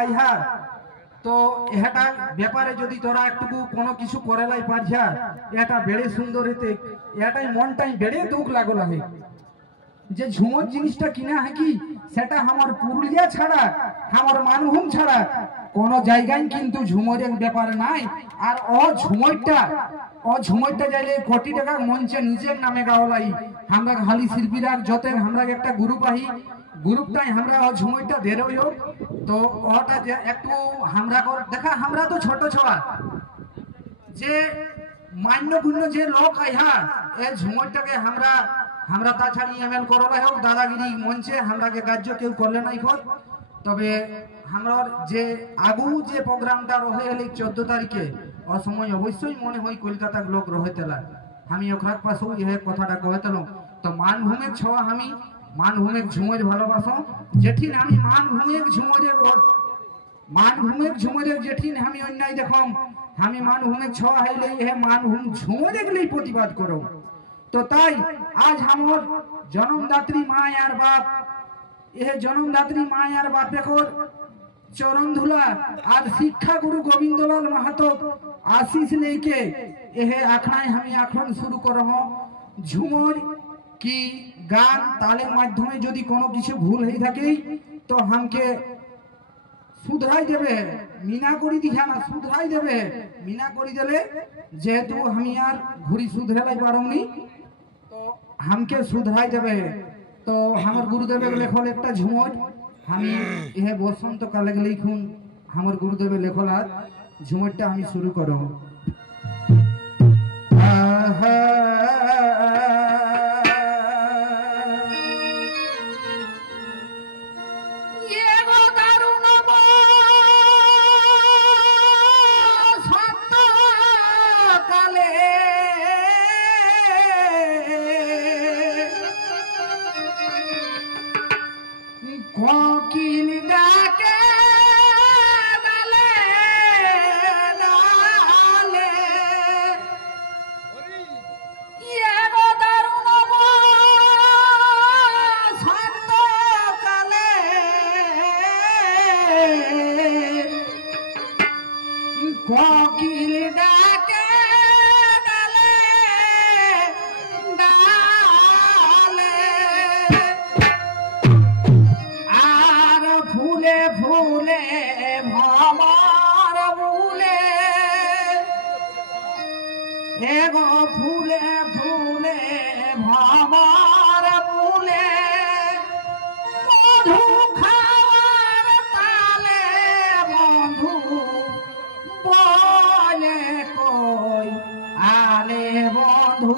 আইহা তো এটা ব্যাপারে যদি তোরা একটু কোনো কিছু করেলাই পারছা এটা বেড়ে সুন্দর হইতে এটাই মনটাই বেড়ে দুঃখ লাগল হে যে ঝুমর জিনিসটা কিনা হয় কি সেটা আমার পুরুলিয়া ছাড়া আমার মানভূম ছাড়া কোন জায়গায় কিন্তু ঝুমরের ব্যাপার নাই। আর ঝুমরটা যাইলে কোটি টাকার মঞ্চে নিজের নামে গাওলাই আমরা খালি শিল্পীরা যত আমরা একটা গ্রুপ আহি গ্রুপটাই আমরা ঝুমরটা দেরই হোক তো ওটা যে একটু আমরা দেখা আমরা তো ছোট ছোয়া যে মান্যগুণ্য যে লোক আইহা এই ঝুমরটাকে আমরা তাছাড়া এমএল করলে হোক দাদাগিরি মঞ্চে আমরাকে কার্য কেউ করলে নাই কর। তবে আমরা যে আগু যে প্রোগ্রামটা রহে হলে 14 তারিখে ও সময় অবশ্যই মনে হয় কলকাতার লোক রহে তেলা আমি ওখান পাশেও এই কথাটা কহেতল তো মানভূমের ছোঁয়া আমি মানভূমের ঝুমর ভালোবাসো যেঠিন আমি মানভূমের ঝুমরের যেঠিন আমি অন্যায় দেখম আমি মানভূমের ছোঁয়া হইলে মানভূম ঝুমরে গেলেই প্রতিবাদ করো। তো তাই আজ আমার জন্মদাত্রী মা আর বাপ জন্মদাত্রী মা আর বাপে চরণ ধুলা আর শিক্ষা গুরু গোবিন্দলাল মাহাতো आशीष लेके यह आखड़ाई हम এখন শুরু করব ঝুমর কি গান তালের মাধ্যমে যদি কোনো কিছু ভুল হয়ে থাকে তো हमके सुधराई देवे मीना करी दिखा ना सुधराई देवे मीना करी दिले जेहेतु हम यार घुरी सुधरेलाई पारमनी तो हमके सुधराई देवे। तो हमार गुरुदेव लेखल एक झुमर हम यह बसंत काले लिखुन हमार गुरुदेव लेखल झुमरटा हम शुरू करो। फूले फूले भामार फूले मधु खावार ताले बंधु बोले कोई आले बंधु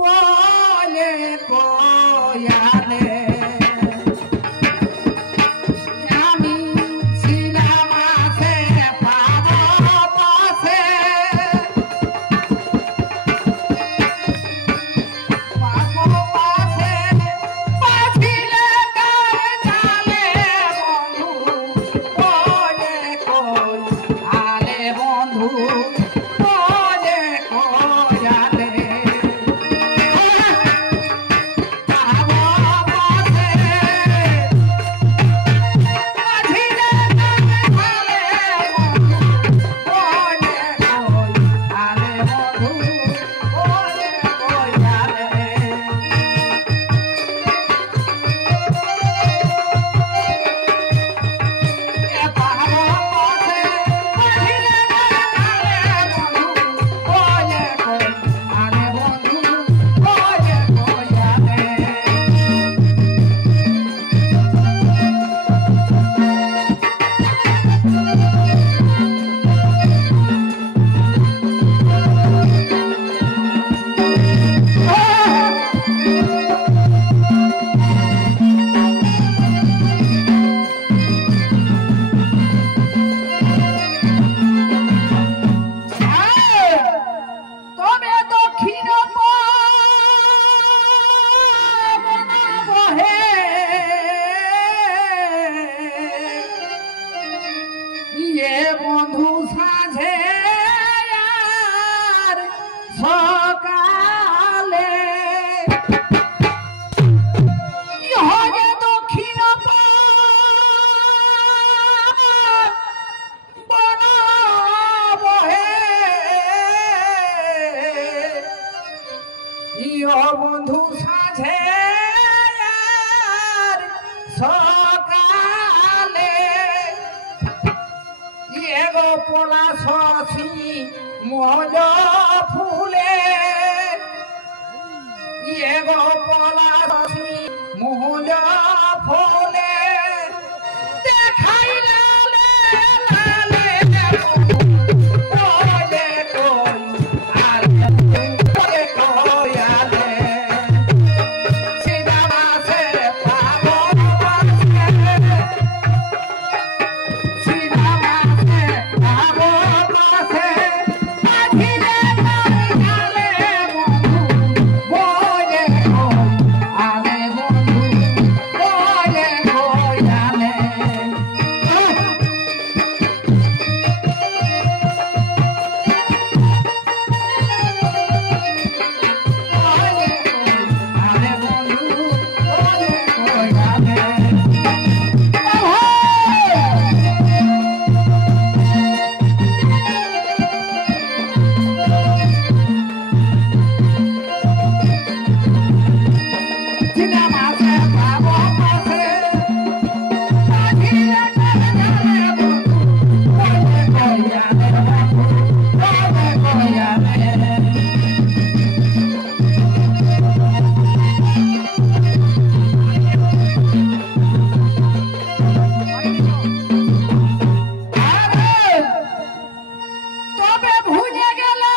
बोले कोई आले পলাশী মজ ফুলে গো পলাশী মজ ফুলে দেখাই লালে লালে ওলে কই আলে ওলে কই আলে সিধা মাসে পাগল মাসে সিধা মাসে পাগল মাসে আজিলে কই আলে বন্ধু ওলে কই আলে বন্ধু ওলে কই আলে আলে বন্ধু ওলে কই আলে সিধা মাসে পাগল মাসে আজিলে কই আলে বন্ধু ওলে কই আলে ওলে কই আলে তবে ভুলে গেলে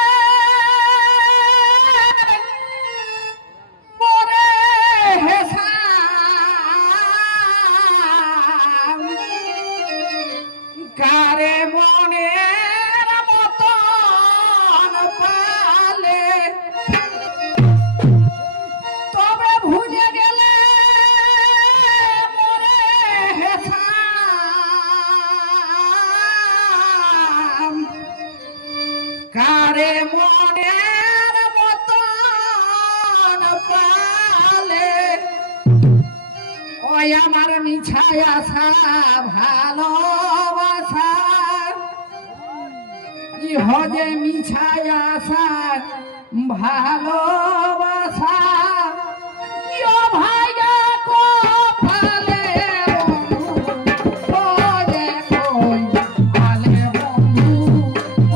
পরে হেসাম কারে মনের মতন পালে তবে ভুলে গেলে পরে হেসাম কারে মনের মতন পালে ওই আমার মিছাই আশা ভালোবাসা ইহজে মিছাই আশা ভালোবাসা ইয় ভাইয়া কপালে বন্ধু ওলে কই আলে বন্ধু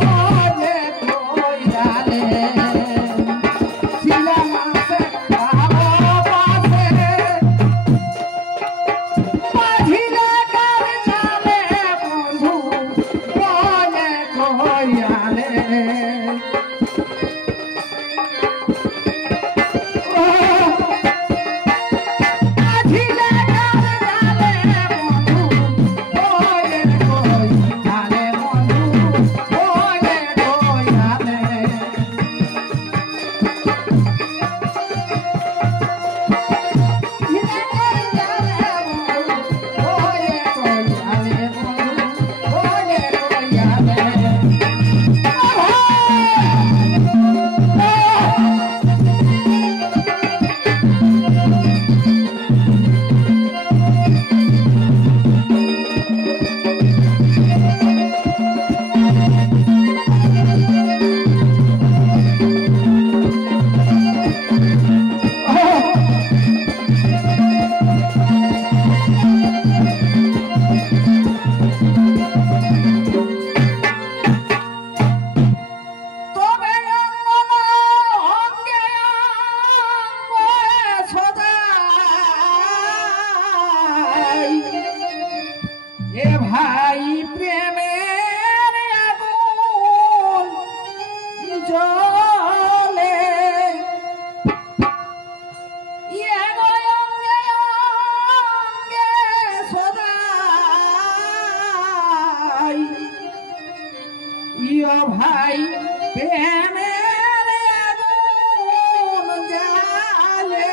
ওলে কই আলে সিধা মাসে ভালোবাসে বাঁধিলে কার জালে বন্ধু ওলে কই আলে বাঁধিলে কার জালে বন্ধু ওলে কই আলে বন্ধু ওলে কই আলে তবে অঙ্গে অঙ্গে সদাই এ ভাই প্রেমের আগুন জ্বলে গো অঙ্গে অঙ্গে সদাই ইয় ভাই প্রেমের আগুন জ্বালে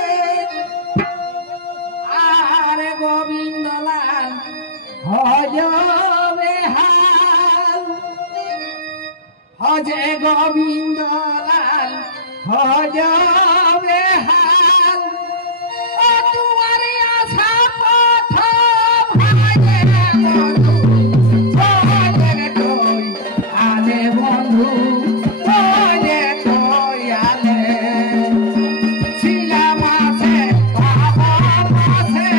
আর গোবিন্দলাল হজবে হাল হজে গোবিন্দলাল হজবে হাল ও তোমার আশা পথ ভাইরে বন্ধু ওলে কই আলে বন্ধু ওলে কই আলে সিধা মাসে পাগল মাসে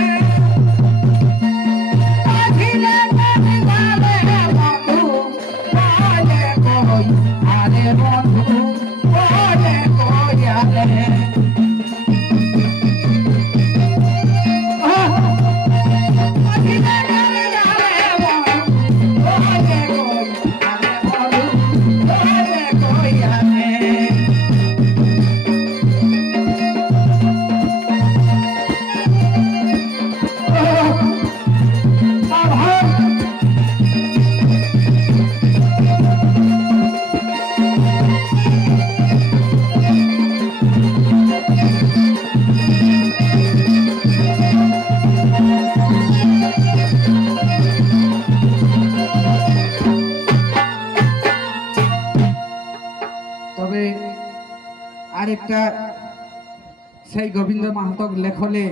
আজিলে কই আলে বন্ধু আরেকটা সেই গোবিন্দ মাহাতো লেখলে